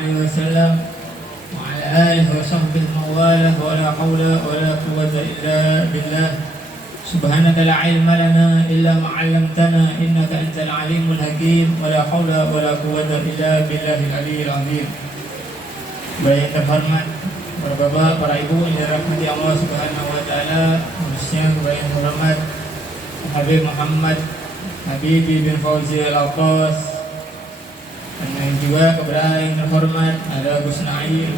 عليه وسلم وعلى آله وصحبه ومواله ولا حول ولا قوة إلا بالله سبحانك لا علم لنا إلا ما علمتنا إنك أنت العليم الحكيم ولا حول ولا قوة إلا بالله العلي العظيم. Baik yang terhormat para bapak, para ibu yang dirahmati Allah Subhanahu wa taala, khususnya kepada yang terhormat Habib Muhammad Habibi bin Fauzi Al-Atas, dan juga kepada yang terhormat ada Gus Nail,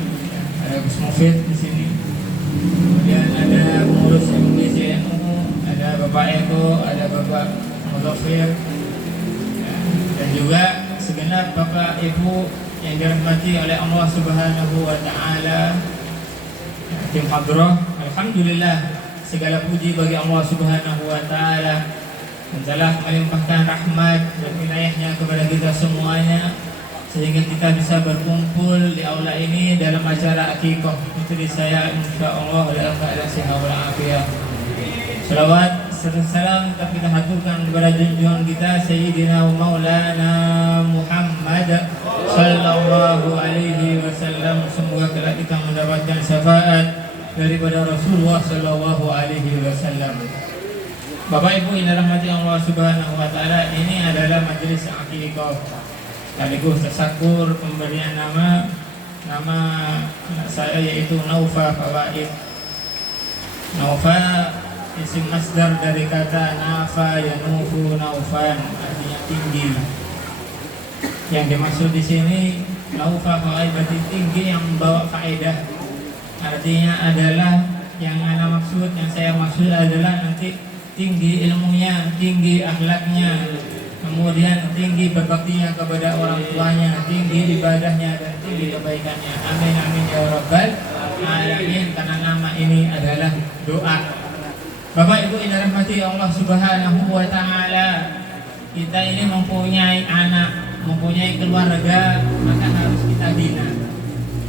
ada Gus Mufid di sini. Kemudian ada pengurus MPCNU, ada Bapak Eko, ada Bapak Mudhafir, dan juga segenap Bapak Ibu yang dirahmati oleh Allah Subhanahu wa taala. Tim hadrah, alhamdulillah segala puji bagi Allah Subhanahu wa taala yang telah melimpahkan rahmat dan wilayahnya kepada kita semuanya sehingga kita bisa berkumpul di aula ini dalam acara akikah putri saya insyaallah dalam keadaan sehat walafiat. Selawat serta salam kita haturkan kepada junjungan kita Sayyidina wa Maulana Muhammad sallallahu alaihi wasallam. Semoga kelak kita mendapatkan syafaat daripada Rasulullah sallallahu alaihi wasallam. Bapak Ibu yang dirahmati Allah Subhanahu wa taala, ini adalah majelis akikah sekaligus tasakur pemberian nama anak saya yaitu Naufa Fawaid. Naufa isim masdar dari kata nafa yanufu naufan, artinya tinggi. Yang dimaksud di sini Naufa Fawaid berarti tinggi yang membawa faedah. Artinya adalah yang ana maksud, yang saya maksud adalah nanti tinggi ilmunya, tinggi akhlaknya, kemudian tinggi berbaktinya kepada orang tuanya, tinggi ibadahnya dan tinggi kebaikannya. Amin amin ya rabbal alamin. Karena nama ini adalah doa. Bapak Ibu yang dirahmati Allah Subhanahu wa taala, kita ini mempunyai anak, mempunyai keluarga, maka harus kita bina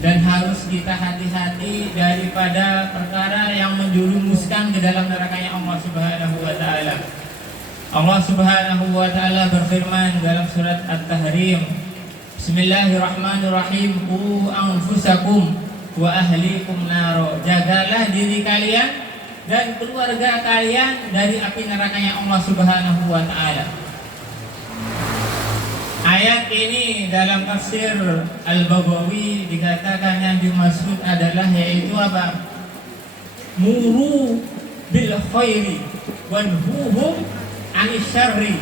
dan harus kita hati-hati daripada perkara yang menjerumuskan ke dalam nerakanya Allah Subhanahu wa taala. Allah Subhanahu wa taala berfirman dalam surat At-Tahrim, Bismillahirrahmanirrahim, qu anfusakum wa ahlikum naro. Jagalah diri kalian dan keluarga kalian dari api nerakanya Allah Subhanahu wa taala. Ayat ini dalam tafsir Al-Baghawi dikatakan yang dimaksud adalah yaitu apa? Muru bil khairi wanhuhum 'anil syarri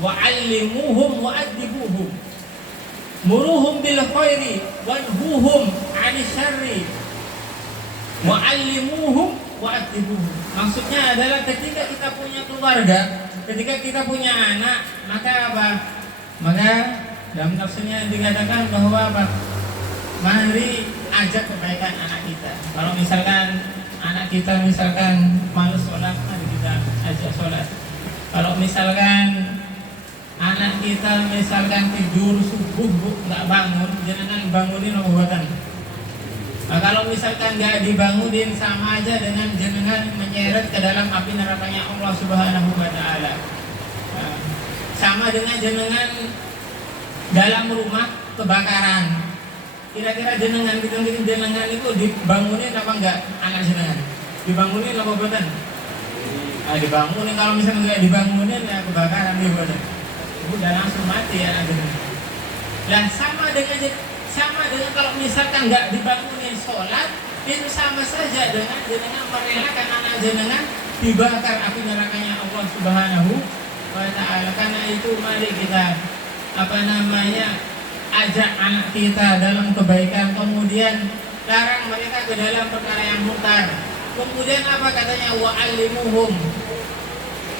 wa'allimuhum wa'adibuhum. Muruhum bil khairi wanhuhum 'anil syarri wa'allimuhum wa'adibuhum. Maksudnya adalah ketika kita punya keluarga, ketika kita punya anak, maka apa? Maka dalam tafsirnya dikatakan bahwa apa? Mari ajak kebaikan anak kita. Kalau misalkan anak kita misalkan malas sholat, mari kita ajak sholat. Kalau misalkan anak kita misalkan tidur subuh nggak bangun, jangan bangunin obatan. Nah, kalau misalkan nggak dibangunin, sama aja dengan jenengan menyeret ke dalam api nerakanya Allah Subhanahu wa taala. Sama dengan jenengan dalam rumah kebakaran. Kira-kira jenengan itu dibangunin apa enggak anak jenengan? Dibangunin apa buatan? Dibangunin. Kalau misalnya enggak dibangunin ya kebakaran dia buatan. Udah langsung mati anak jenengan. Dan sama dengan kalau misalkan enggak dibangunin sholat, itu sama saja dengan jenengan merelakan anak jenengan dibakar api nerakanya Allah Subhanahu wa ta'ala. Karena itu mari kita ajak anak kita dalam kebaikan, kemudian larang mereka ke dalam perkara yang munkar. Kemudian apa katanya? Wa'allimuhum,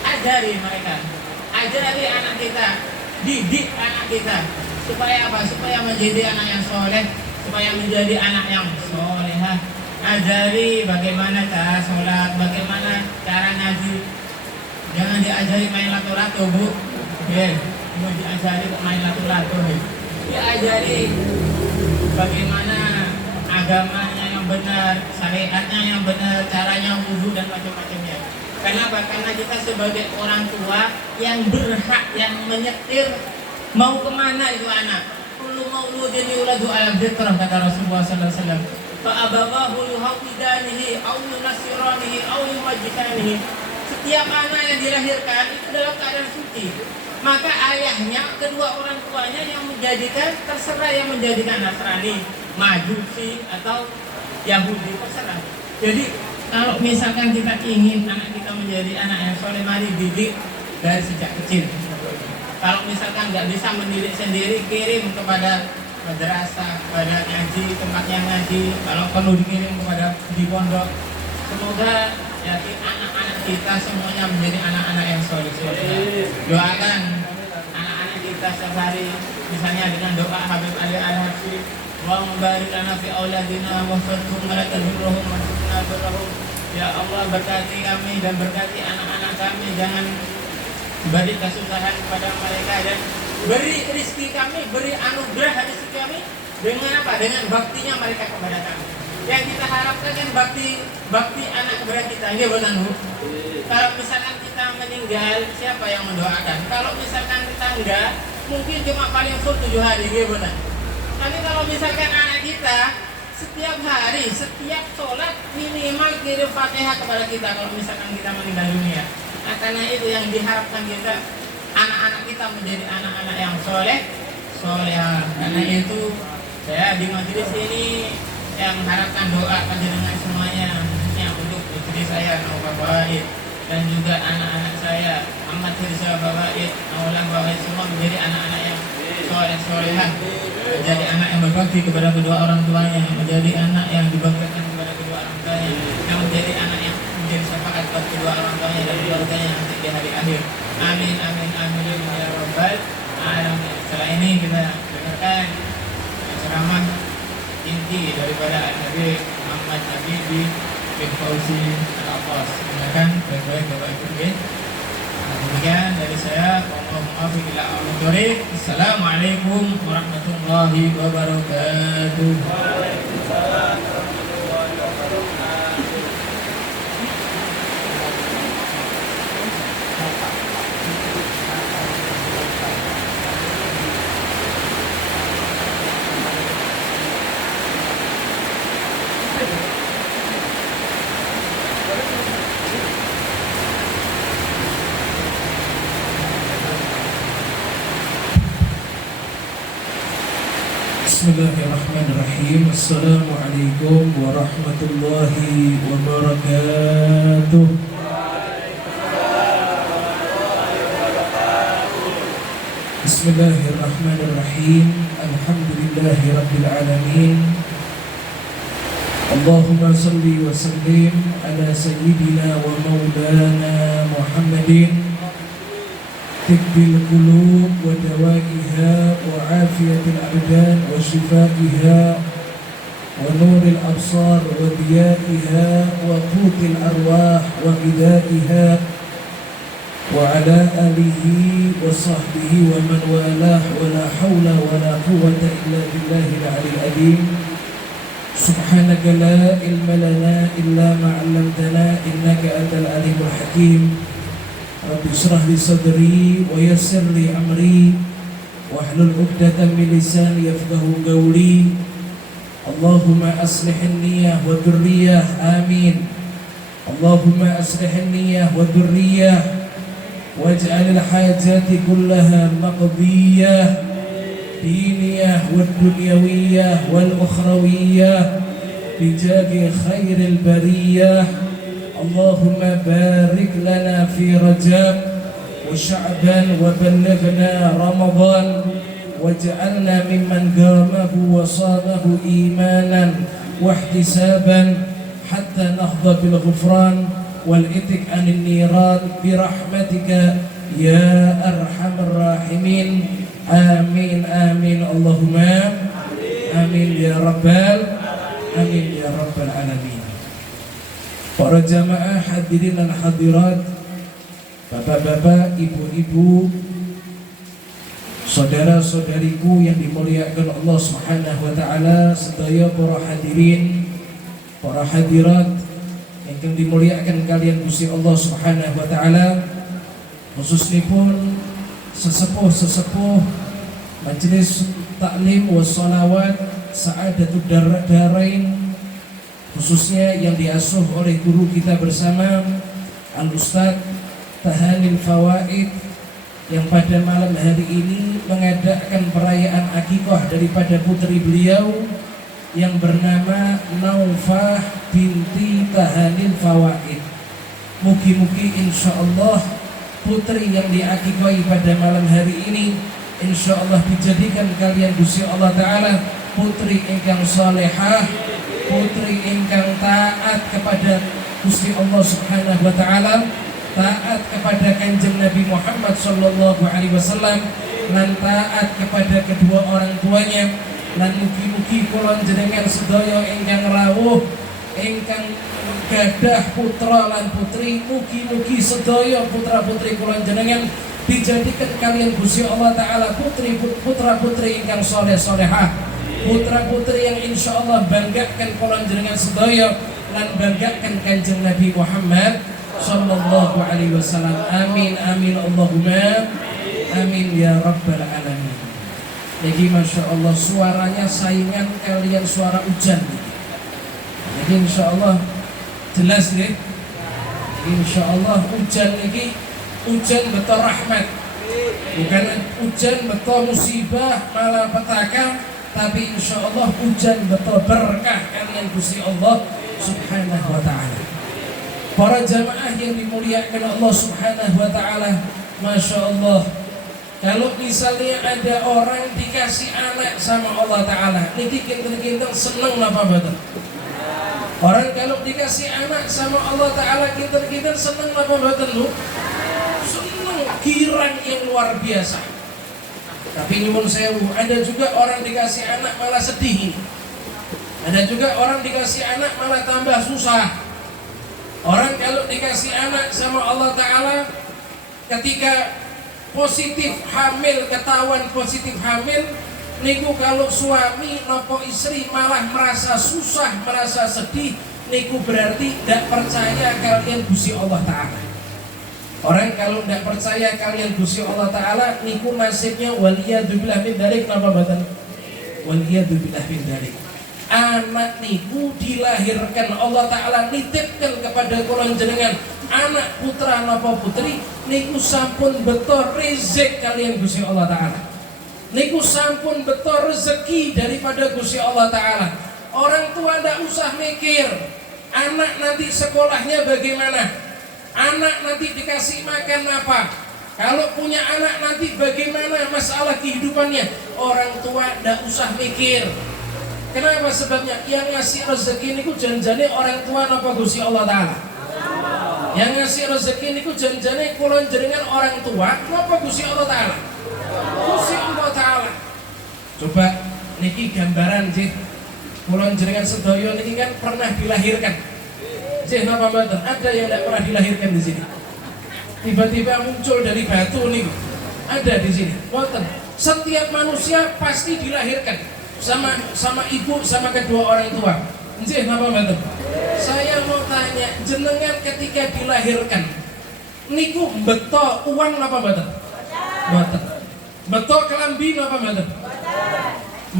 ajari mereka, ajari anak kita, didik anak kita supaya apa? Supaya menjadi anak yang soleh, supaya menjadi anak yang solehah. Ajari bagaimana cara sholat, bagaimana cara ngaji. Jangan diajari main lato-lato, Bu. Mau diajari kok main lato-lato nih. Diajari bagaimana agamanya yang benar, syariatnya yang benar, caranya wudhu dan macam-macamnya. Kenapa? Karena kita sebagai orang tua yang berhak, yang menyetir mau kemana itu anak. Kullu kullu mauludin yuladu ala fitrah, kata Rasulullah sallallahu alaihi wasallam. Fa abawahu yuhawidanihi aw yunasiranihi aw yumajjisanihi. Setiap anak yang dilahirkan itu dalam keadaan suci. Maka ayahnya, kedua orang tuanya yang menjadikan, terserah yang menjadikan Nasrani, Majusi atau Yahudi, terserah. Jadi kalau misalkan kita ingin anak kita menjadi anak yang soleh, mari didik dari sejak kecil. Kalau misalkan nggak bisa mendidik sendiri, kirim kepada madrasah, kepada ngaji, tempat yang ngaji. Kalau perlu dikirim kepada di pondok. Semoga yakin anak-anak kita semuanya menjadi anak-anak yang soleh. Doakan anak-anak kita setiap hari, misalnya dengan doa Habib Ali Al-Habsyi, Allahumma barik lana fi auladina wa firhum wa la tadhurruhum wa rizqna birrahum. Ya Allah, berkati kami dan berkati anak-anak kami, jangan beri kesusahan kepada mereka, dan beri rezeki kami, beri anugerah rezeki kami dengan apa? Dengan baktinya mereka kepada kami. Yang kita harapkan kan bakti anak kepada kita. Ini bukan Bu. Kalau misalkan kita meninggal, siapa yang mendoakan? Kalau misalkan kita enggak, mungkin cuma paling full 7 hari, gitu bukan? Tapi kalau misalkan anak kita setiap hari, setiap sholat minimal kirim Fatihah kepada kita kalau misalkan kita meninggal dunia. Nah, karena itu yang diharapkan kita, anak-anak kita menjadi anak-anak yang soleh. Karena itu saya di majelis ini yang mengharapkan doa panjenengan semuanya, khususnya untuk istri saya Nawal Bawaid dan juga anak-anak saya Ahmad Hirsa Bawaid, Naulah Bawaid, semua menjadi anak-anak yang soleh-solehan, menjadi anak yang berbakti kepada kedua orang tuanya, menjadi anak yang dibanggakan kepada kedua orang tuanya, yang menjadi anak yang menjadi syafaat buat kedua orang tuanya dan keluarganya nanti di hari akhir. Amin amin amin ya rabbal alamin. Setelah ini kita dengarkan ceramah inti daripada Nabi Muhammad Habibie bin Fauzi Al-Abbas. Silakan baik-baik Bapak Ibu. Demikian dari saya. Assalamualaikum warahmatullahi wabarakatuh. Waalaikumsalam warahmatullahi wabarakatuh. Bismillahirrahmanirrahim. Assalamualaikum warahmatullahi wabarakatuh. Bismillahirrahmanirrahim. Alhamdulillahi rabbil alamin. Allahumma salli wa sallim ala sayyidina wa maulana Muhammadin طب القلوب ودوائها وعافية الأبدان وشفائها ونور الأبصار وضيائها وقوت الأرواح وغذائها وعلى آله وصحبه ومن والاه ولا حول ولا قوة إلا بالله العلي العظيم. سبحانك لا علم لنا إلا ما علمتنا إنك أنت العليم الحكيم. Rabbi shrah li sadri wa yassir li amri wahlul 'uqdatam min lisani yafqahu qawli. Allahumma aslih niyyah wa dzurriyyah, amin. Allahumma aslih niyyah wa dzurriyyah waj'al al-hajati kullaha maqdiyah diniyah wad dunyawiyyah wal ukhrawiyyah bijahi khairil bariyah. Allahumma barik lana fi Rajab wa Sya'ban wa ballighna Ramadan waj'alna mimman qamahu wa shamahu imanan wa ihtisaban hatta nahdha bil ghufran wal itik anin niran bi rahmatika ya arhamar rahimin. Amin amin Allahumma amin ya rabbal alamin. Para jamaah hadirin dan hadirat, bapak-bapak, ibu-ibu, saudara-saudariku yang dimuliakan Allah Subhanahu wa taala, sedaya para hadirin, para hadirat yang dimuliakan kalian Gusti Allah Subhanahu wa taala, khususipun sesepuh-sesepuh majelis Ta'lim was Salawat Sa'adatud Darain, khususnya yang diasuh oleh guru kita bersama Al-Ustaz Tahanil Fawaid, yang pada malam hari ini mengadakan perayaan akikah daripada putri beliau yang bernama Naufah binti Tahanil Fawaid. Mugi-mugi insyaallah putri yang diakikahi pada malam hari ini insyaallah dijadikan kalian Gusti Allah Ta'ala putri ingkang salehah, putri ingkang taat kepada Gusti Allah Subhanahu wa Ta'ala, taat kepada Kanjeng Nabi Muhammad sallallahu alaihi wasallam, lan taat kepada kedua orang tuanya. Lan mugi-mugi kula jenengan sedaya ingkang rawuh, ingkang gadah putra lan putri, mugi-mugi sedaya putra-putri kula jenengan dijadikan kalian Gusti Allah Ta'ala putra-putri ingkang saleh-salehah, putra-putri yang insyaallah banggakan kula jenengan sedaya lan banggakan Kanjeng Nabi Muhammad sallallahu alaihi wasallam. Amin amin Allahumma amin ya rabbal alamin. Jadi Masya Allah suaranya saingan kalian suara hujan. Jadi Insya Allah jelas nih. Insya Allah hujan ini hujan betul rahmat, bukan hujan betul musibah malapetaka, tapi Insya Allah hujan betul berkah kalian Gusti Allah Subhanahu wa Ta'ala. Para jamaah yang dimuliakan Allah Subhanahu wa Ta'ala, Masya Allah, kalau misalnya ada orang dikasih anak sama Allah Ta'ala, niki kinten-kinten seneng apa betul? Orang kalau dikasih anak sama Allah Ta'ala kinten-kinten seneng apa betul lu? Seneng, girang yang luar biasa. Tapi nyuwun sewu, ada juga orang dikasih anak malah sedih. Ada juga orang dikasih anak malah tambah susah. Orang kalau dikasih anak sama Allah Ta'ala, ketika positif hamil, ketahuan positif hamil, niku kalau suami nopo istri malah merasa susah, merasa sedih, niku berarti tidak percaya kalian Gusti Allah Ta'ala. Orang kalau tidak percaya kalian Gusti Allah Ta'ala, niku nasibnya waliyadzubillah min dzalik, napa mboten? Waliyadzubillah min dzalik. Anak niku dilahirkan Allah Ta'ala nitipkan kepada kula jenengan anak putra napa putri, niku sampun betul rezeki kalian Gusti Allah Ta'ala. Niku sampun betul rezeki daripada Gusti Allah Ta'ala. Orang tua ndak usah mikir anak nanti sekolahnya bagaimana, anak nanti dikasih makan apa, kalau punya anak nanti bagaimana masalah kehidupannya. Orang tua ndak usah mikir. Kenapa? Sebabnya yang ngasih rezeki niku janjane orang tua napa Gusti Allah Ta'ala. Yang ngasih rezeki niku janjane kula jenengan orang tua napa Gusti Allah Ta'ala. Gusti Allah Ta'ala. Coba niki gambaran sih. Kula jenengan sedaya niki kan pernah dilahirkan. Sih napa mboten? Ada yang tidak pernah dilahirkan di sini. Tiba-tiba muncul dari batu niku. Ada di sini. Mboten. Setiap manusia pasti dilahirkan sama ibu, sama kedua orang tua. Nggih napa mboten? Saya mau tanya, jenengan ketika dilahirkan niku beto uang napa mboten? Mboten. Beto kelambi napa mboten?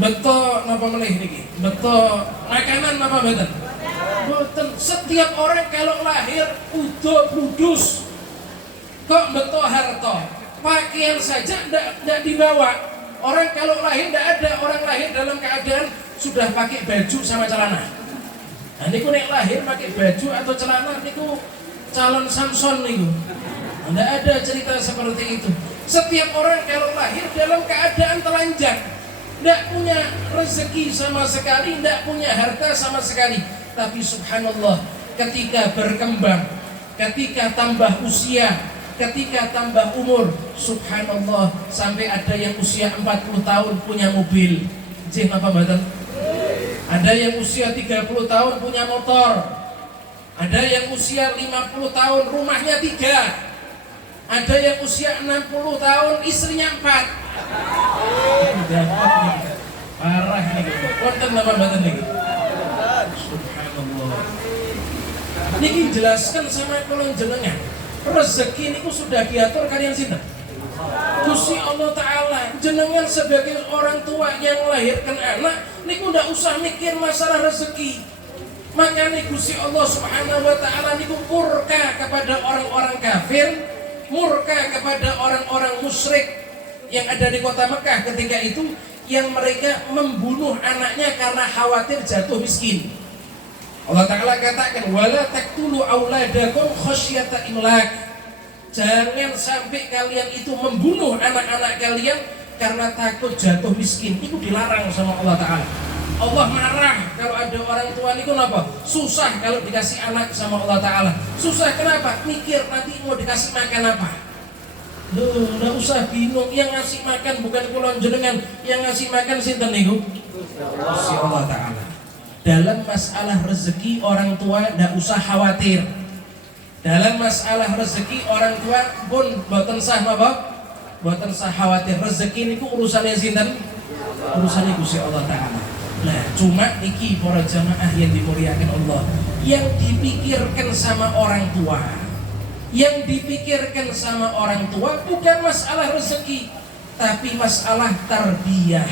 Beto napa meneh niki? Beto makanan napa mboten? Mboten. Setiap orang kalau lahir udah kudus. Kok beto harta? Pakaian saja tidak dibawa. Orang kalau lahir tidak ada orang lahir dalam keadaan sudah pakai baju sama celana. Nah, niku nek lahir pakai baju atau celana niku calon Samson niku. Tidak ada cerita seperti itu. Setiap orang kalau lahir dalam keadaan telanjang, tidak punya rezeki sama sekali, tidak punya harta sama sekali. Tapi subhanallah, ketika berkembang, ketika tambah usia, ketika tambah umur, subhanallah, sampai ada yang usia 40 tahun punya mobil. Jih apa mboten? Ada yang usia 30 tahun punya motor. Ada yang usia 50 tahun rumahnya 3. Ada yang usia 60 tahun istrinya 4. Parah nih. Wonten napa mboten niki? Subhanallah. Niki jelaskan sama kula jenengan. Rezeki niku sudah diatur kalian sinten? Gusti Allah Ta'ala. Jenengan sebagai orang tua yang melahirkan anak niku ndak usah mikir masalah rezeki. Makanya Gusti Allah Subhanahu wa Ta'ala niku murka kepada orang-orang kafir, murka kepada orang-orang musyrik yang ada di kota Mekah ketika itu, yang mereka membunuh anaknya karena khawatir jatuh miskin. Allah Ta'ala katakan, wala taqtulu auladakum khasyata imlak. Jangan sampai kalian itu membunuh anak-anak kalian karena takut jatuh miskin. Itu dilarang sama Allah Ta'ala. Allah marah kalau ada orang tua niku napa? Susah kalau dikasih anak sama Allah Ta'ala. Susah kenapa? Mikir nanti mau dikasih makan apa. Loh, nggak usah bingung. Yang ngasih makan bukan kula jenengan, yang ngasih makan sinten niku? Si Allah Ta'ala. Dalam masalah rezeki orang tua tidak usah khawatir. Dalam masalah rezeki orang tua pun boten sah napa? Boten sah khawatir. Rezeki niku urusannya sinten? Urusannya Gusti Allah Ta'ala. Nah, cuma niki para jamaah yang dimuliakan Allah, yang dipikirkan sama orang tua, yang dipikirkan sama orang tua bukan masalah rezeki, tapi masalah tarbiyah.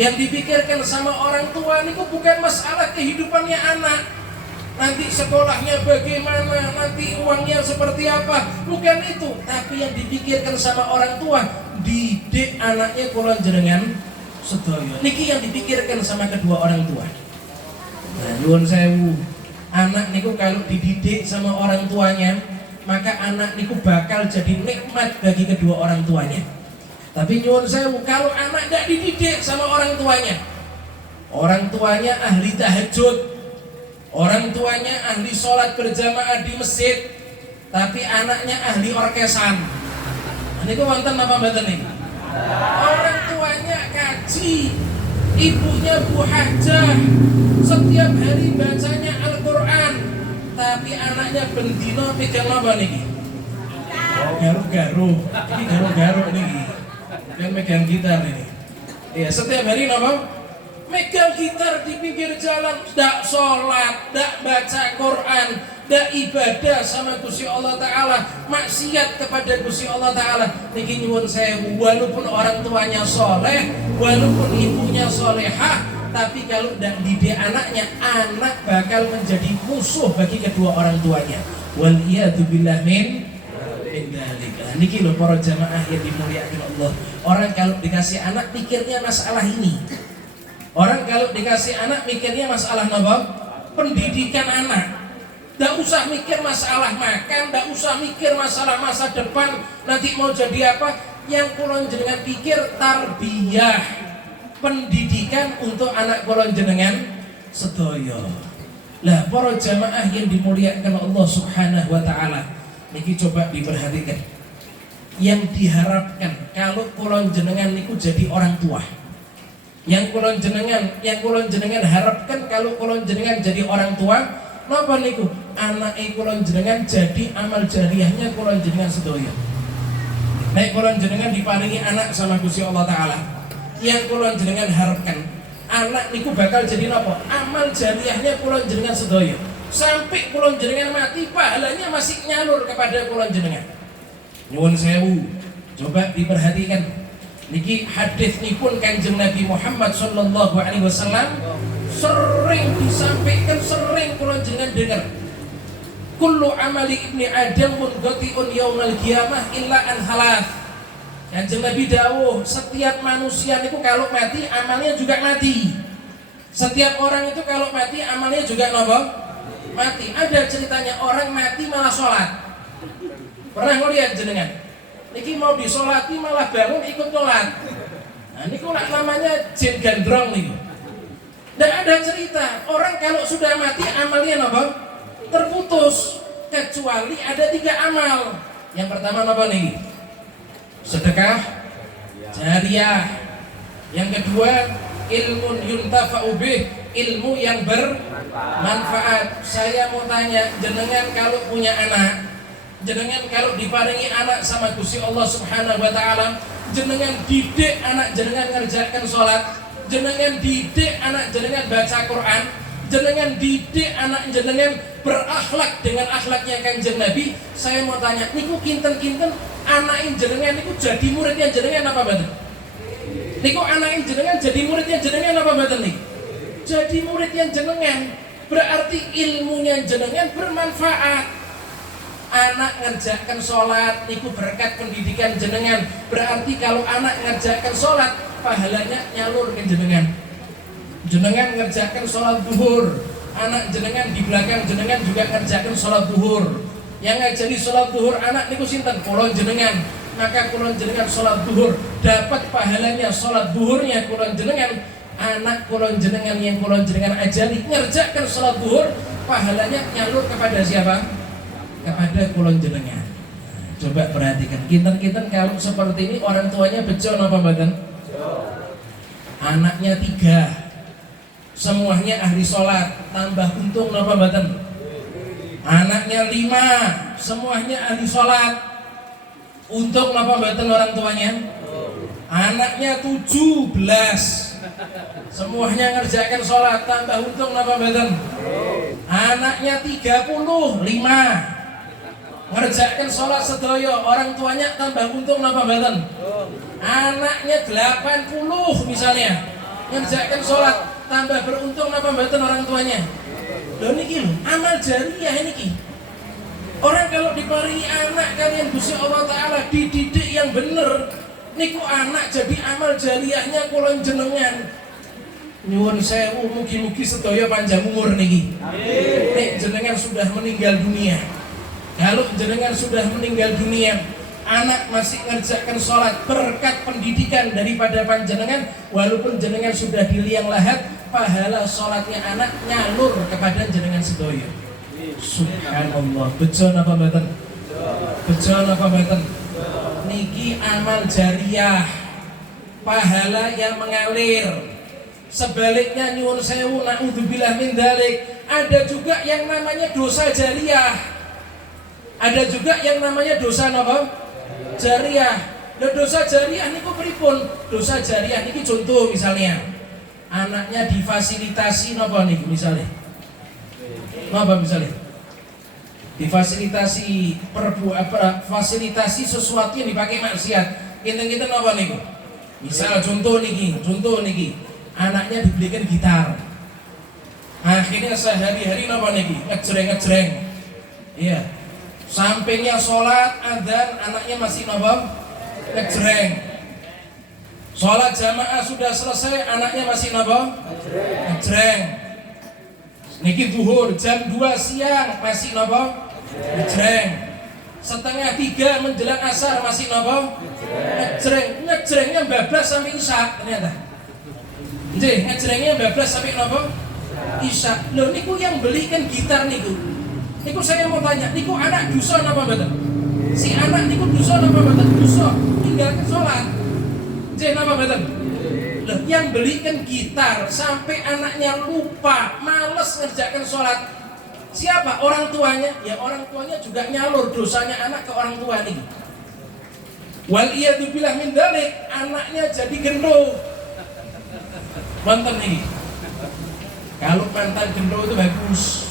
Yang dipikirkan sama orang tua niku bukan masalah kehidupannya anak, nanti sekolahnya bagaimana, nanti uangnya seperti apa, bukan itu. Tapi yang dipikirkan sama orang tua, didik anaknya kula jenengan sedaya. Niki yang dipikirkan sama kedua orang tua. Nah, nyuwun sewu, anak niku kalau dididik sama orang tuanya, maka anak niku bakal jadi nikmat bagi kedua orang tuanya. Tapi nyuwun sewu, kalau anak tidak dididik sama orang tuanya ahli tahajud, orang tuanya ahli sholat berjamaah di masjid, tapi anaknya ahli orkesan. Ini kok wonten apa mboten nih? Orang tuanya kaji, ibunya Bu Hajah, setiap hari bacanya Al-Quran, tapi anaknya bendino pegang apa nih? Garu-garu, ini garu-garu nih. Yang megang gitar ini. Ya, setiap hari napa? Megang gitar di pinggir jalan, ndak sholat, ndak baca Quran, ndak ibadah sama Gusti Allah Ta'ala, maksiat kepada Gusti Allah Ta'ala. Niki nyuwun sewu, walaupun orang tuanya soleh, walaupun ibunya solehah, tapi kalau ndak didik anaknya, anak bakal menjadi musuh bagi kedua orang tuanya. Wal iyadu billah min dalik. Niki lho para jamaah yang dimuliakan Allah. Orang kalau dikasih anak pikirnya masalah ini. Orang kalau dikasih anak mikirnya masalah apa? Pendidikan anak. Tidak usah mikir masalah makan, tidak usah mikir masalah masa depan nanti mau jadi apa. Yang kula jenengan pikir tarbiyah, pendidikan untuk anak kula jenengan sedaya. Lah para jamaah yang dimuliakan Allah Subhanahu wa Ta'ala, niki coba diperhatikan. Yang diharapkan kalau kula jenengan niku jadi orang tua. Yang kula jenengan harapkan kalau kula jenengan jadi orang tua, napa niku? Anake kula jenengan jadi amal jariyahnya kula jenengan sedaya. Nek kula jenengan diparingi anak sama Gusti Allah Ta'ala, yang kula jenengan harapkan anak niku bakal jadi napa? Amal jariyahnya kula jenengan sedaya. Sampai kula jenengan mati pahalanya masih nyalur kepada kula jenengan. Nyuwun sewu, coba diperhatikan. Niki hadis nipun Kanjeng Nabi Muhammad sallallahu alaihi wasallam sering disampaikan, sering kula jenengan dengar. Kullu amali ibni Adam munqati'un yaumal qiyamah illa an thalath. Kanjeng Nabi dawuh, setiap manusia niku kalau mati amalnya juga mati. Setiap orang itu kalau mati amalnya juga napa? Mati. Ada ceritanya orang mati malah sholat. Pernah ngeliat jenengan? Niki mau disolati malah bangun ikut sholat. Nah ini kok namanya jin gandrong nih. Tidak ada cerita orang kalau sudah mati amalnya apa? Terputus, kecuali ada 3 amal. Yang pertama apa nih? Sedekah jariyah. Yang kedua ilmun yuntafa'u bih, ilmu yang bermanfaat. Saya mau tanya, jenengan kalau punya anak, jenengan kalau diparingi anak sama Gusti Allah Subhanahu wa Ta'ala, jenengan didik anak jenengan ngerjakan sholat, jenengan didik anak jenengan baca Quran, jenengan didik anak jenengan berakhlak dengan akhlaknya Kanjeng Nabi. Saya mau tanya, niku kinten-kinten anak jenengan niku jadi muridnya jenengan apa mboten? Niku anak jenengan jadi muridnya jenengan apa mboten nih? Jadi muridnya jenengan, berarti ilmunya jenengan bermanfaat. Anak ngerjakan sholat, niku berkat pendidikan jenengan. Berarti kalau anak ngerjakan sholat, pahalanya nyalur ke jenengan. Jenengan ngerjakan sholat duhur, anak jenengan di belakang jenengan juga ngerjakan sholat duhur. Yang ngajari sholat duhur anak niku sinten? Kulon jenengan. Maka kulon jenengan sholat duhur, dapat pahalanya sholat duhurnya kulon jenengan. Anak kulon jenengan yang kulon jenengan ajari ngerjakan sholat duhur, pahalanya nyalur kepada siapa? Kepada kulon jenengan. Coba perhatikan, kinten-kinten kalau seperti ini orang tuanya bejo napa mboten? Anaknya 3, semuanya ahli sholat, tambah untung napa mboten? Anaknya 5, semuanya ahli sholat, untung napa mboten orang tuanya? Anaknya 17, semuanya ngerjakan sholat, tambah untung napa mboten? Anaknya 35, ngerjakan sholat sedoyo, orang tuanya tambah untung napa mboten? Anaknya 80 misalnya, ngerjakan sholat, tambah beruntung napa mboten orang tuanya? Loh niki lho, amal jariyah niki. Orang kalau diparingi anak kalian Gusti Allah Ta'ala dididik yang bener, niku anak jadi amal jariyahnya kulon jenengan. Nyuwun sewu, mugi-mugi sedaya panjang umur niki. Nek jenengan sudah meninggal dunia, kalau jenengan sudah meninggal dunia, anak masih ngerjakan sholat berkat pendidikan daripada panjenengan, walaupun jenengan sudah di liang lahat, pahala sholatnya anak nyalur kepada jenengan sedaya. Subhanallah. Bejo napa mboten? Bejo napa mboten? Niki amal jariyah, pahala yang mengalir. Sebaliknya nyuwun sewu, naudzubillah min dzalik, ada juga yang namanya dosa jariyah. Ada juga yang namanya dosa napa? Jariyah. Lah dosa jariyah niku pripun? Dosa jariyah niki contoh misalnya anaknya difasilitasi napa niku misalnya? Napa misalnya? Difasilitasi fasilitasi sesuatu yang dipakai maksiat. Kinten-kinten napa niku? Misal contoh niki, anaknya dibelikan gitar. Akhirnya sehari-hari napa niki? Ngejreng-ngejreng. Iya. Sampingnya sholat, adzan, anaknya masih napa? Ngejreng. Sholat jamaah sudah selesai, anaknya masih napa? Ngejreng. Niki duhur jam 2 siang masih napa? Ngejreng. Setengah 3 menjelang asar masih napa? Ngejreng. Ngejrengnya bablas sampai isya ternyata. Nggih, ngejrengnya bablas sampai napa? Isya. Loh niku yang belikan gitar niku. Niku saya mau tanya, niku anak dosa napa mboten? Si anak niku dosa napa mboten? Dosa, tinggalkan sholat. Nggih napa mboten? Loh, yang belikan gitar sampai anaknya lupa, males ngerjakan sholat. Siapa? Orang tuanya. Ya orang tuanya juga nyalur dosanya anak ke orang tua nih. Wal iyadu billah min dzalik, anaknya jadi gendro. Mantan nih. Kalau mantan gendro itu bagus.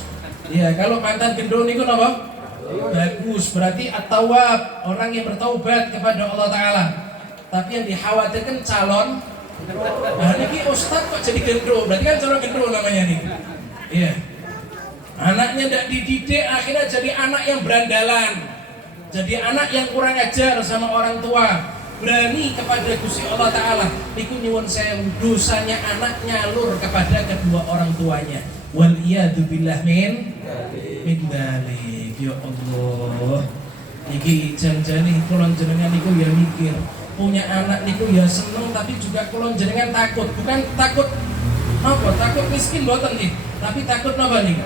Ya, kalau mantan gendro niku napa? Bagus, berarti at-tawwab, orang yang bertaubat kepada Allah Ta'ala. Tapi yang dikhawatirkan calon, nah ini ustaz kok jadi gendro, berarti kan calon gendro namanya nih. Iya. Anaknya tidak dididik, akhirnya jadi anak yang berandalan, jadi anak yang kurang ajar sama orang tua, berani kepada Gusti Allah Ta'ala. Niku nyuwun sewu, dosanya anak nyalur kepada kedua orang tuanya. Wal iyadu billah min dzalik. Ya Allah, niki jan-jane kulon jenengan niku ya mikir, punya anak niku ya seneng, tapi juga kulon jenengan takut. Bukan takut apa? Takut miskin mboten nggih, tapi takut napa niku?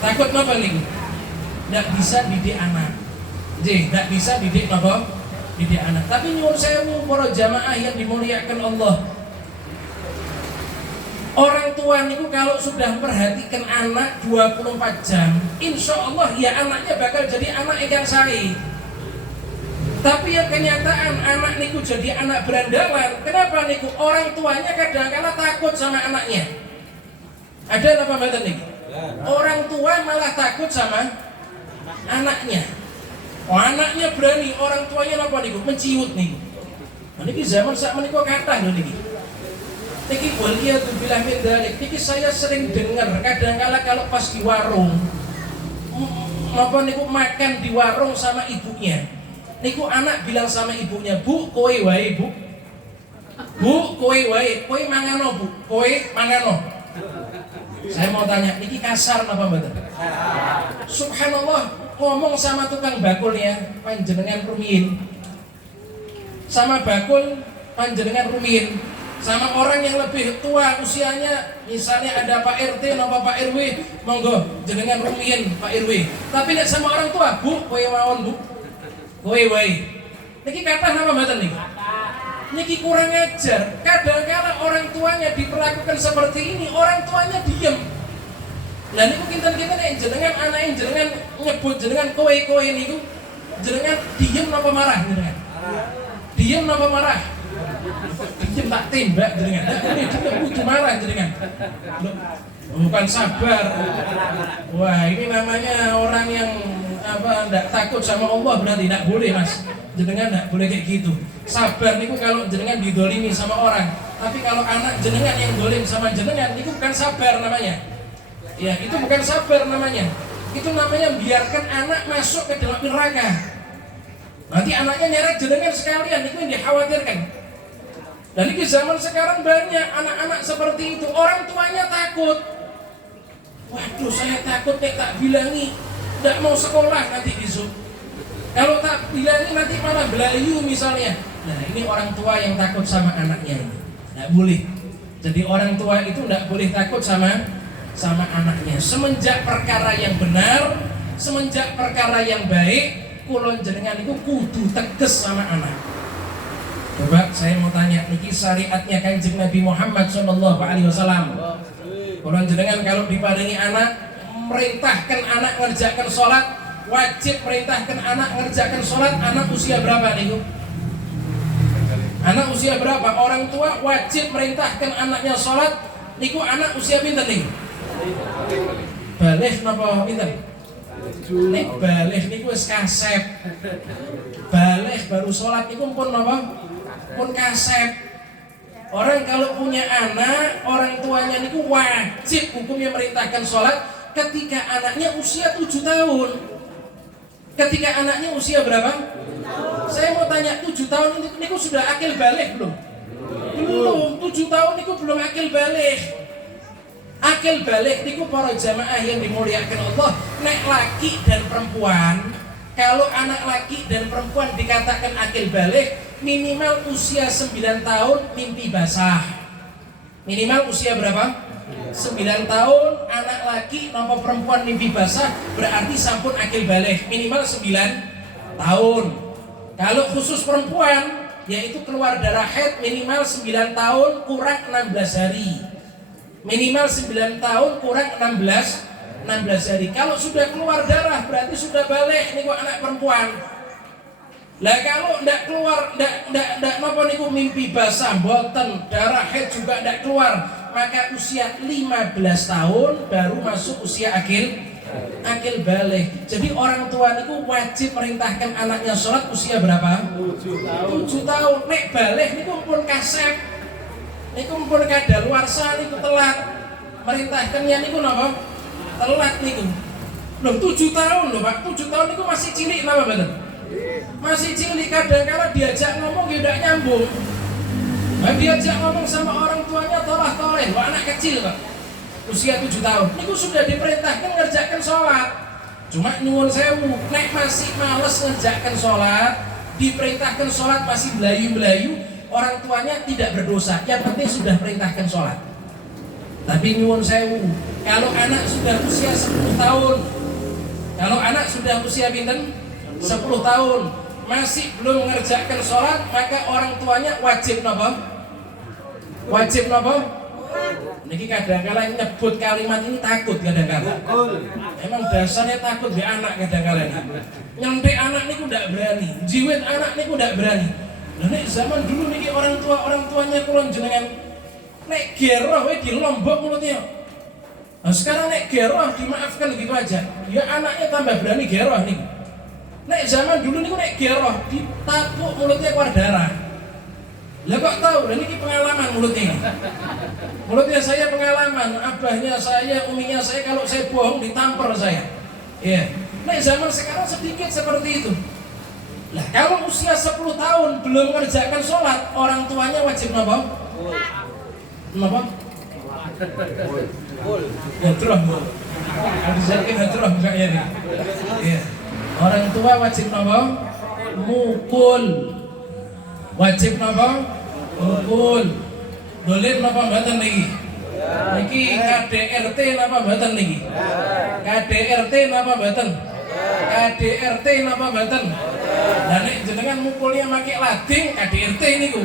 Takut napa niku? Ndak bisa didik anak. Nggih, ndak bisa didik napa? Didik anak. Tapi nyuwun sewu para jamaah yang dimuliakan Allah, orang tua niku kalau sudah memperhatikan anak 24 jam, insya Allah ya anaknya bakal jadi anak yang sae. Tapi yang kenyataan anak niku jadi anak berandalan. Kenapa niku? Orang tuanya kadang-kala takut sama anaknya. Ada apa mboten niki? Orang tua malah takut sama anaknya. Oh, anaknya berani, orang tuanya napa niku? Menciut niku. Nah, niki zaman sak menika kathah lho niki. Niki waliyatubillah min dzalik. Niki saya sering dengar kadang-kala kalau pas di warung napa niku makan di warung sama ibunya. Niku anak bilang sama ibunya, "Bu, kowe wae, Bu. Bu, kowe wae, kowe mangano, Bu. Kowe mangano." Saya mau tanya, niki kasar napa mboten? Subhanallah, ngomong sama tukang bakulnya, panjenengan rumiyin. Sama bakul, panjenengan rumiyin. Sama orang yang lebih tua usianya, misalnya ada Pak RT napa Pak RW, monggo jenengan rumiyin Pak RW. Tapi nek sama orang tua, Bu, kowe mawon, Bu. Kowe wae. Niki kathah napa mboten niki? Niki kurang ajar. Kadang-kala orang tuanya diperlakukan seperti ini, orang tuanya diem. Lah niku kinten-kinten nek jenengan anak jenengan nyebut jenengan kowe niku, jenengan diem napa marah jenengan? Diem napa marah? Diem tak tembak jenengan. Diem kudu marah jenengan. Bukan sabar. Wah, ini namanya orang yang ndak takut sama Allah, berarti ndak boleh, Mas. Jenengan ndak boleh kayak gitu. Sabar niku kalau jenengan didolimi sama orang. Tapi kalau anak jenengan yang dolim sama jenengan, itu bukan sabar namanya. Ya, itu bukan sabar namanya. Itu namanya biarkan anak masuk ke dalam neraka. Nanti anaknya nyeret jenengan sekalian, itu yang dikhawatirkan. Dan ini zaman sekarang banyak anak-anak seperti itu. Orang tuanya takut. Waduh, saya takut nek tak bilangi tidak mau sekolah nanti besok. Kalau tak bilangi nanti malah belayu misalnya. Nah, ini orang tua yang takut sama anaknya ini. Tidak boleh. Jadi orang tua itu tidak boleh takut sama anaknya. Semenjak perkara yang benar, semenjak perkara yang baik, kulon jenengan itu kudu tegas sama anak. Coba saya mau tanya, niki syariatnya Kanjeng Nabi Muhammad SAW. Kulon jenengan kalau diparingi anak, merintahkan anak ngerjakan sholat, wajib merintahkan anak ngerjakan sholat. Anak usia berapa niku? Anak usia berapa? Orang tua wajib merintahkan anaknya sholat. Niku anak usia pinten nih? Baligh napa pinten? Nek baligh niku wis kasep. Baligh baru sholat niku pun napa? Pun kasep. Orang kalau punya anak, orang tuanya niku wajib hukumnya merintahkan sholat ketika anaknya usia 7 tahun. Ketika anaknya usia berapa? Saya mau tanya, 7 tahun niku sudah akil baligh belum? Belum, 7 tahun niku belum akil baligh. Akil baligh niku para jamaah yang dimuliakan Allah, nek laki dan perempuan. Kalau anak laki dan perempuan dikatakan akil baligh, minimal usia 9 tahun mimpi basah. Minimal usia berapa? 9 tahun anak laki nopo perempuan mimpi basah berarti sampun akil baligh, minimal 9 tahun. Kalau khusus perempuan yaitu keluar darah haid minimal 9 tahun kurang 16 hari. Minimal 9 tahun kurang 16 hari. Kalau sudah keluar darah berarti sudah baligh niku anak perempuan. Lah kalau ndak keluar ndak napa niku mimpi basah boten, darah haid juga ndak keluar, maka usia 15 tahun baru masuk usia akil baligh. Jadi orang tua niku wajib merintahkan anaknya sholat usia berapa? 7 tahun. Nek baligh niku pun kasep. Niku pun kadaluarsa niku telat. Merintahkannya niku napa? Telat niku. Loh 7 tahun loh Pak. 7 tahun niku masih cilik napa mboten? Masih cilik, kadang-kala diajak ngomong tidak nyambung. Diajak ngomong sama orang tuanya tolah-toleh, anak kecil Pak, usia 7 tahun. Niku sudah diperintahkan ngerjakan sholat. Cuma nyuwun sewu, nek masih males ngerjakan sholat, diperintahkan sholat masih belayu-belayu, orang tuanya tidak berdosa. Yang penting sudah perintahkan sholat. Tapi nyuwun sewu, kalau anak sudah usia 10 tahun, kalau anak sudah usia pinten? 10 tahun masih belum mengerjakan sholat, maka orang tuanya wajib napa? Wajib napa? Niki kadang-kala nyebut kalimat ini takut kadang-kala. Emang dasarnya takut di anak kadang-kala ini. Nyontek anak niku ndak berani, jiwet anak niku ndak berani. Lah nek zaman dulu niki orang tuanya kulon jenengan nek geroh we di Lombok mulutnya. Nah, sekarang nek geroh dimaafkan gitu aja. Ya anaknya tambah berani geroh nih. Nek zaman dulu nih nek geroh ditapuk mulutnya keluar darah. Lah kok tahu? Dan ini pengalaman mulutnya. Mulutnya saya pengalaman, abahnya saya, uminya saya kalau saya bohong ditampar saya. Iya. Nek zaman sekarang sedikit seperti itu. Lah kalau usia 10 tahun belum mengerjakan sholat, orang tuanya wajib apa? Apa? Hadroh. Harus yakin hadroh kayaknya nih. Iya. Orang tua wajib apa? Mukul. Wajib apa? Mukul. Boleh napa mboten niki? Niki KDRT napa mboten niki? KDRT napa mboten? KDRT napa mboten? Lah nek jenengan mukulnya make lading KDRT niku.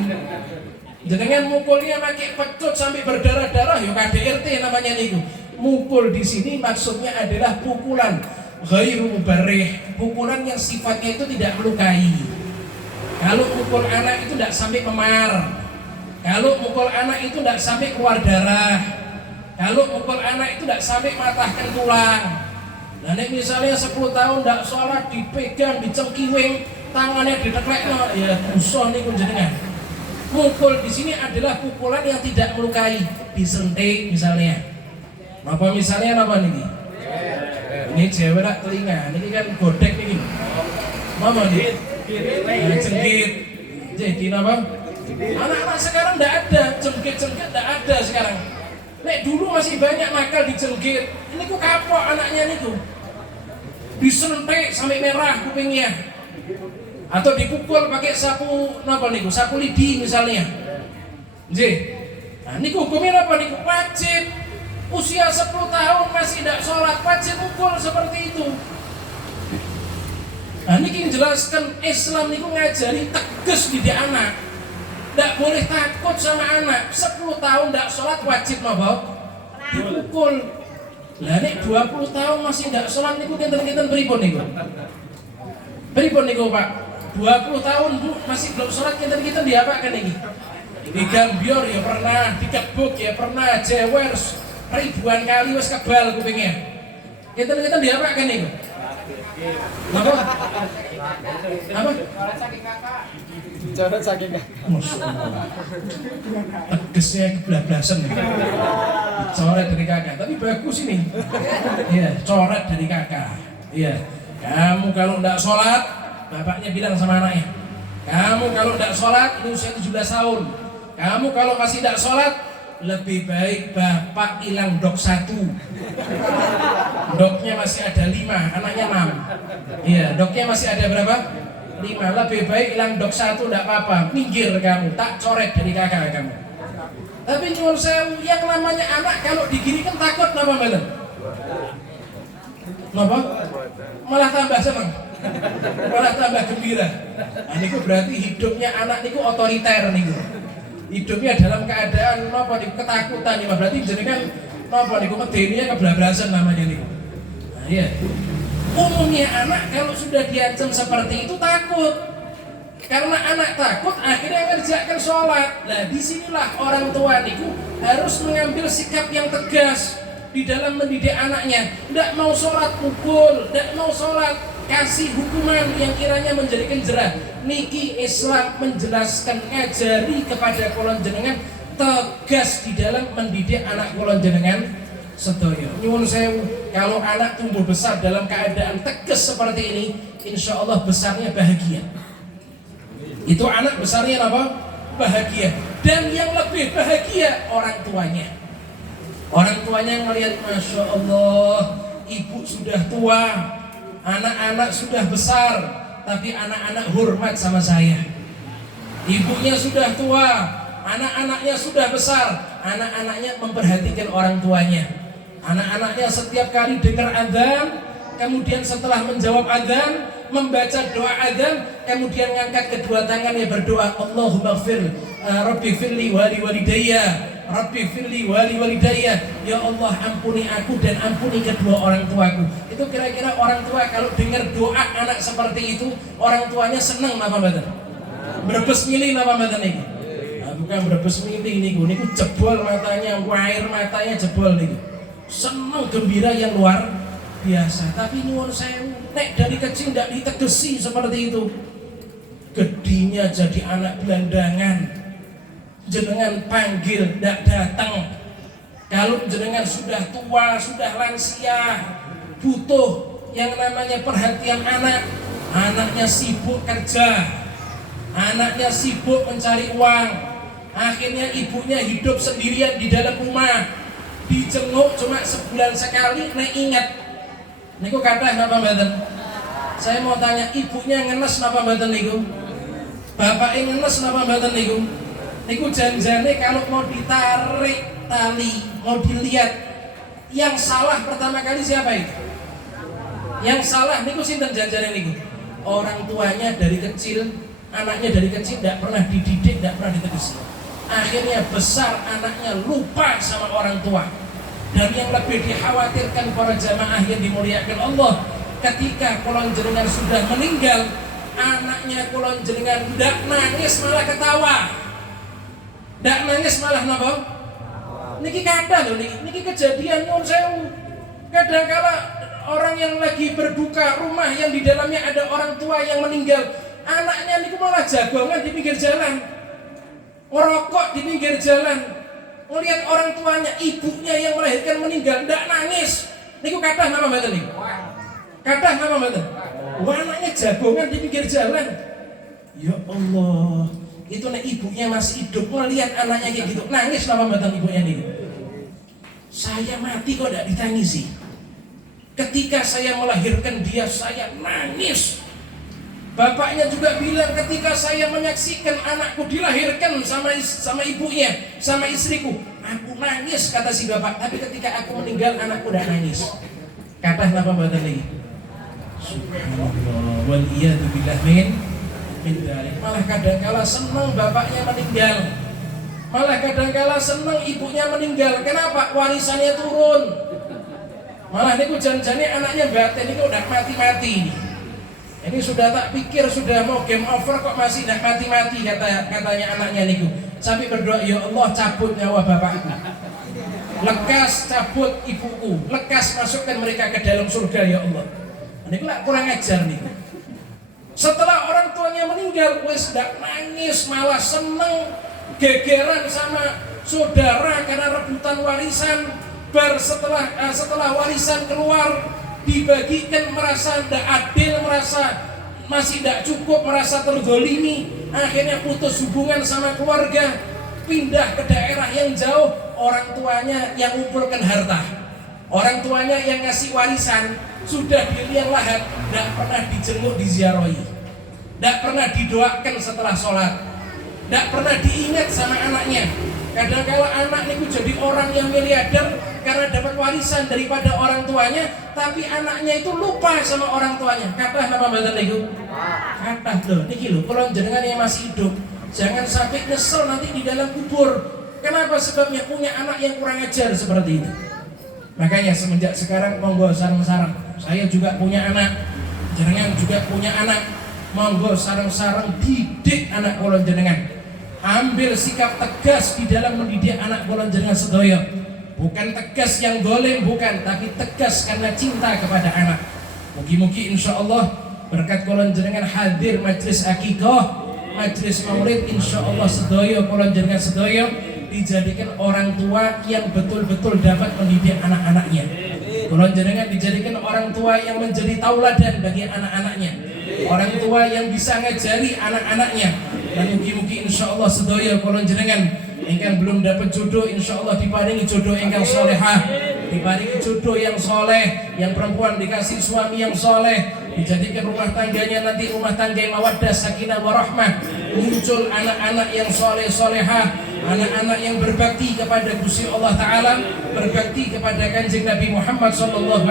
Jenengan mukulnya make pecut sampai berdarah-darah ya KDRT namanya niku. Mukul di sini maksudnya adalah pukulan ghairu mubarrih, pukulan yang sifatnya itu tidak melukai. Kalau mukul anak itu tidak sampai memar. Kalau mukul anak itu tidak sampai keluar darah. Kalau mukul anak itu tidak sampai matahkan tulang. Nah, misalnya 10 tahun tidak sholat, dipegang, dicengkiwing, tangannya diteklekno, ya musuh nih jenengan. Mukul di sini adalah pukulan yang tidak melukai, disentik misalnya. Apa misalnya apa nih? Ini cewek tak telinga, ini kan godek nih. Mama nih, cengkit. Jadi apa? Anak-anak sekarang tidak ada, cengkit-cengkit tidak ada sekarang. Nek dulu masih banyak nakal dicengkit. Ini ku kapok anaknya niku. Disentik sampai merah kupingnya. Atau dipukul pakai sapu napa niku? Sapu lidi misalnya. Nggih. Nah niku hukumnya apa niku? Wajib. Usia 10 tahun masih tidak sholat, wajib pukul seperti itu. Nah niki jelaskan Islam niku ngajari tegas didik anak. Tidak boleh takut sama anak. 10 tahun tidak sholat wajib mabok dipukul. Lah nek 20 tahun masih tidak sholat niku kinten-kinten pripun niku? Pripun niku Pak? 20 tahun Bu masih belum sholat kinten-kinten diapakan niki? Digambior ya pernah, dikebuk ya pernah, jewer ribuan kali wis kebal kupingnya. Kinten-kinten diapakan niku? Apa? Apa? Coret saking kakak. Tegesnya kebablasan. Coret dari kakak, tapi bagus ini. Iya, coret dari kakak. Iya. Kamu kalau tidak sholat, bapaknya bilang sama anaknya. Kamu kalau tidak sholat, ini usia 17 tahun. Kamu kalau masih tidak sholat, lebih baik bapak hilang dok 1. Doknya masih ada 5, anaknya 6. Iya, doknya masih ada berapa? 5. Lebih baik hilang dok 1 tidak apa-apa. Minggir kamu, tak coret dari kakak kamu. Tapi nyuwun sewu, yang namanya anak kalau diginikan takut napa mboten? Napa? Malah tambah seneng. Malah tambah gembira. Nah niku berarti hidupnya anak niku otoriter niku. Hidupnya dalam keadaan napa niku ketakutan niku. Berarti jenengan napa niku medeninya kebablasan namanya niku. Nah iya. Umumnya anak kalau sudah diancam seperti itu takut. Karena anak takut akhirnya mengerjakan sholat. Nah disinilah orang tua niku harus mengambil sikap yang tegas di dalam mendidik anaknya. Tidak mau sholat pukul, tidak mau sholat kasih hukuman yang kiranya menjadikan jerah. Niki Islam menjelaskan ngajari kepada kolon jenengan tegas di dalam mendidik anak kolon jenengan sedaya. Nyuwun sewu, kalau anak tumbuh besar dalam keadaan tegas seperti ini, insya Allah besarnya bahagia. Itu anak besarnya apa? Bahagia. Dan yang lebih bahagia orang tuanya. Orang tuanya ngelihat, Masya Allah, ibu sudah tua, anak-anak sudah besar, tapi anak-anak hormat sama saya. Ibunya sudah tua, anak-anaknya sudah besar, anak-anaknya memperhatikan orang tuanya. Anak-anaknya setiap kali dengar adzan, kemudian setelah menjawab adzan, membaca doa adzan, kemudian ngangkat kedua tangannya berdoa, Allahumma fir, Rabbi firli wali walidayya, Rabbi firli wali walidayya, ya Allah ampuni aku dan ampuni kedua orang tuaku. Itu kira-kira orang tua kalau dengar doa anak seperti itu, orang tuanya senang apa mboten? Brebes milih apa mboten niku? Nah, bukan brebes milih niku, niku jebol matanya, air matanya jebol niku. seneng gembira yang luar biasa. Tapi nyuwun sewu, nek dari kecil tidak ditegesi seperti itu, gedinya jadi anak gelandangan, jenengan panggil tidak datang. Kalau jenengan sudah tua, sudah lansia, butuh yang namanya perhatian anak, anaknya sibuk kerja, anaknya sibuk mencari uang, akhirnya ibunya hidup sendirian di dalam rumah, dijenguk cuma sebulan sekali, nek ingat niku kathah napa mboten? Saya mau tanya, ibunya ngenes napa mboten niku? Bapaknya ngenes napa mboten niku? Niku janjane kalau mau ditarik tali, mau dilihat, yang salah pertama kali siapa itu? Yang salah niku sinten janjane niku? Orang tuanya dari kecil, anaknya dari kecil tidak pernah dididik, tidak pernah ditegesi. Akhirnya besar anaknya lupa sama orang tua. Dan yang lebih dikhawatirkan para jamaah yang dimuliakan Allah, ketika kulon jenengan sudah meninggal, anaknya kulon jenengan tidak nangis malah ketawa, tidak nangis malah napa? Niki kata loh, niki kejadian nyuwun sewu. Kadangkala orang yang lagi berduka, rumah yang di dalamnya ada orang tua yang meninggal, anaknya niku malah jagongan di pinggir jalan, ngerokok di pinggir jalan, melihat orang tuanya, ibunya yang melahirkan meninggal, ndak nangis. Niku kathah napa mboten niku? Kathah napa mboten? Wah, anaknya jagongan di pinggir jalan. Ya Allah, itu nek ibunya masih hidup melihat anaknya kayak gitu, nangis napa mboten ibunya niku? Saya mati kok tidak ditangisi. Ketika saya melahirkan dia, saya nangis. Bapaknya juga bilang, ketika saya menyaksikan anakku dilahirkan sama ibunya, sama istriku, aku nangis, kata si bapak. Tapi ketika aku meninggal, anakku udah nangis. Kata napa mboten niki? Subhanallah, wal iyadu billah min dzalik. Malah kadangkala senang bapaknya meninggal, malah kadangkala senang ibunya meninggal. Kenapa? Warisannya turun. Malah niku janjane anaknya batin niku udah mati-mati. Ini sudah tak pikir sudah mau game over kok masih tidak mati-mati, katanya anaknya niku. Sampai berdoa, ya Allah cabut nyawa bapakku, lekas cabut ibuku, lekas masukkan mereka ke dalam surga ya Allah. Niku lah kurang ajar niku. Setelah orang tuanya meninggal, wis ndak nangis, malah seneng, gegeran sama saudara karena rebutan warisan. Setelah warisan keluar dibagikan, merasa tidak adil, merasa masih tidak cukup, merasa terzolimi, akhirnya putus hubungan sama keluarga, pindah ke daerah yang jauh. Orang tuanya yang ngumpulkan harta, orang tuanya yang ngasih warisan, sudah di liang lahat, tidak pernah dijenguk, diziarahi, tidak pernah didoakan setelah sholat, tidak pernah diingat sama anaknya. Kadang-kala anak itu jadi orang yang miliarder karena dapat warisan daripada orang tuanya, tapi anaknya itu lupa sama orang tuanya. Kata apa mboten niku? Kata loh, niki lho, kalau jenengan yang masih hidup, jangan sampai nyesel nanti di dalam kubur. Kenapa? Sebabnya punya anak yang kurang ajar seperti itu. Makanya semenjak sekarang monggo sareng-sareng. Saya juga punya anak, jenengan juga punya anak. Monggo sareng-sareng didik anak kula jenengan. Ambil sikap tegas di dalam mendidik anak kula jenengan sedaya. Bukan tegas yang golem, bukan, tapi tegas karena cinta kepada anak. Mugi-mugi insyaallah berkat kula jenengan hadir majlis akikah, majlis maulid, insyaallah sedaya kula jenengan sedaya dijadikan orang tua yang betul-betul dapat mendidik anak-anaknya. Kula jenengan dijadikan orang tua yang menjadi tauladan bagi anak-anaknya, orang tua yang bisa ngajari anak-anaknya. Dan mugi-mugi insyaallah sedaya kula jenengan ingkang belum dapat jodoh, insyaallah diparingi jodoh ingkang solehah, diparingi jodoh yang soleh, yang perempuan dikasih suami yang soleh, dijadikan rumah tangganya nanti rumah tangga yang mawaddah, sakinah warahmah, muncul anak-anak yang soleh solehah, anak-anak yang berbakti kepada Gusti Allah Ta'ala, berbakti kepada Kanjeng Nabi Muhammad SAW,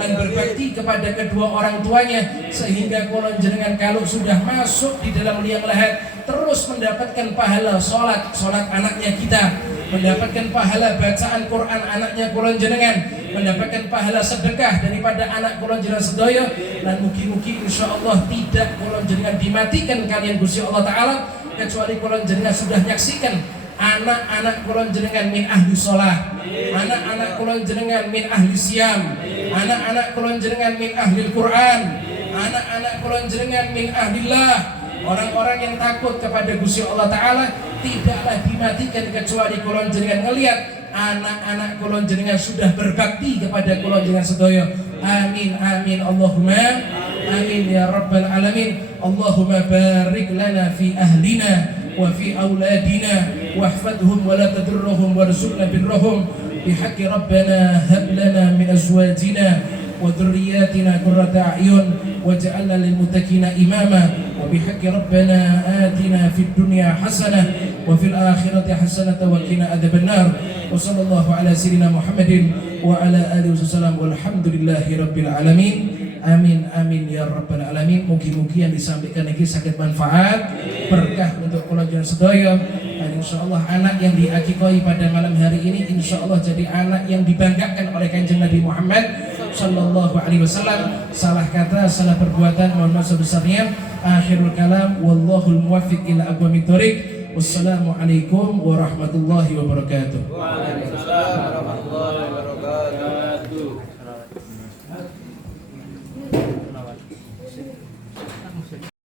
dan berbakti kepada kedua orang tuanya, sehingga kula jenengan kalau sudah masuk di dalam liang lahat terus mendapatkan pahala sholat anaknya kita, mendapatkan pahala bacaan Quran anaknya kula jenengan, mendapatkan pahala sedekah daripada anak kula jenengan sedaya, dan mugi-mugi insyaallah tidak kula jenengan dimatikan kalian Gusti Allah Ta'ala, kecuali kula jenengan sudah nyaksikan anak-anak kula jenengan min ahli sholah, anak-anak kula jenengan min ahli siam, anak-anak kula jenengan min ahli Quran, anak-anak kula jenengan min ahlillah. Orang-orang yang takut kepada Gusti Allah Ta'ala tidaklah dimatikan kecuali kula jenengan ngelihat anak-anak kula jenengan sudah berbakti kepada kula jenengan sedaya. Amin amin Allahumma amin ya rabbal alamin. Allahumma barik lana fi ahlina wa fi auladina wahfadhum wa la tadurruhum warzuqna birrahum bihaqqi rabbana hab lana min azwajina wa dhurriyyatina qurrata a'yun waj'alna lil muttaqina imama wa bihaqqi rabbana atina fid dunya hasanah wa fil akhirati hasanah wa qina adzabannar. Wa sallallahu ala sayyidina Muhammadin wa ala alihi wasallam walhamdulillahi rabbil alamin. Amin amin ya rabbal alamin. Mugi-mugi yang disampaikan ini sakit manfaat berkah untuk kula jenengan sedaya. Dan insyaallah anak yang diakikoi pada malam hari ini insyaallah jadi anak yang dibanggakan oleh Kanjeng Nabi Muhammad sallallahu alaihi wasallam. Salah kata, salah perbuatan mohon maaf sebesarnya. Akhirul kalam wallahul muwaffiq ila aqwamit thoriq. Wassalamualaikum warahmatullahi wabarakatuh. Waalaikumsalam warahmatullahi wabarakatuh.